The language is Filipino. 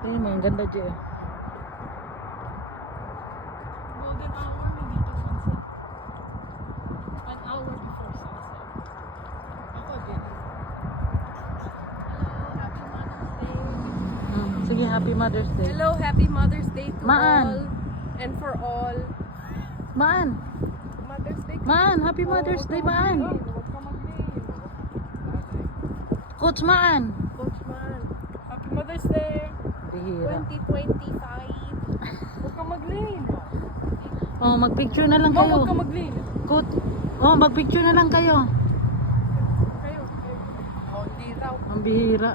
Ayun mo, ang ganda dyan. Golden hour, may dito sunset. 1 hour before sunset. Ako din. Sige, Happy Mother's Day. Hello, Happy Mother's Day to Maan. all and for all. Maan, Mother's Day. Maan, Happy Mother's Day, Maan. Huwag ka mag-leave. Coach Maan. Coach Man. Happy Mother's Day. Bihira. 2025. Huwag ka mag-leave. Oh, magpicture na lang Ma'am, kayo. huwag ka mag-leave. Coach. Oh, magpicture na lang kayo. Kayo. Oh, hindi raw. Ang bihira.